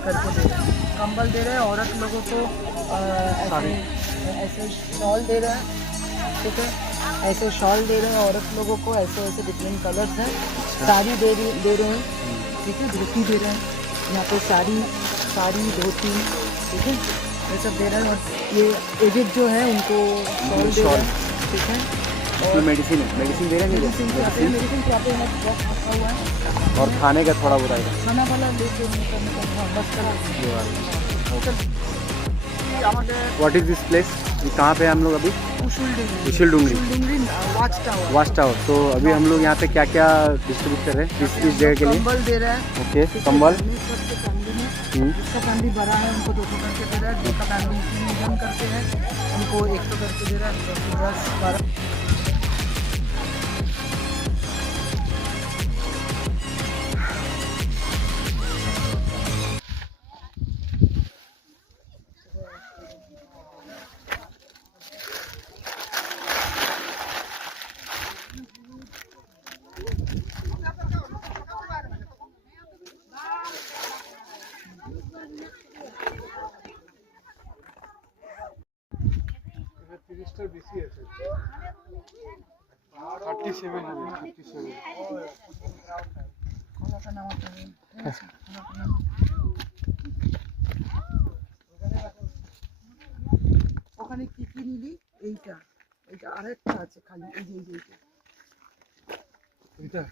Design करके दे रहे हैं। कंबल दे रहे हैं औरत लोगों को, ऐसे ऐसे शॉल दे रहे हैं, ठीक है, ऐसे शॉल दे रहे हैं औरत लोगों को, ऐसे ऐसे डिफरेंट कलर्स हैं। साड़ी दे रहे हैं, ठीक है, धोती दे रहे हैं, यहाँ पे साड़ी धोती, ठीक है, ये सब दे रहे हैं। और ये एजेड जो है उनको शॉल दे रहे हैं, ठीक है। इसमें मेडिसिन है, मेडिसिन दे रहे हैं मेडिसिन क्या पे बॉक्स रखा हुआ है, और खाने का थोड़ा बहुत आएगा खाना वाला लेके बस करा। What is this place? कहाँ पे हैं हम लोग अभी? उशिल डूंगरी वाच टावर। तो अभी हम लोग यहाँ पे क्या क्या डिस्ट्रीब्यूट कर रहे हैं इस जगह के लिए? कंबल दे रहा है, ओके, कंबल। जिसका फैमिली बड़ा है उनको 200 करके दे रहा है, जिसका फैमिली 3 जन करके है उनको 100 करके दे रहा है, 10 12। ওখানে কি কি নিলি? এইটা এইটা আরেকটা আছে খালি, এই যে এইটা